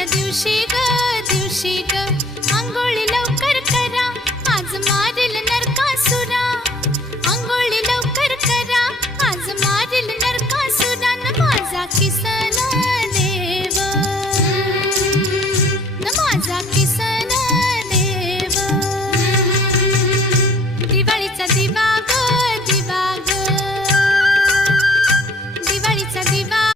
आजच्या दिवशी ग आंघोळी लवकर करा, आज मारेल नरकासुरा. आंघोळी लवकर करा, आज मारेल नरकासुरा. न माझा किसन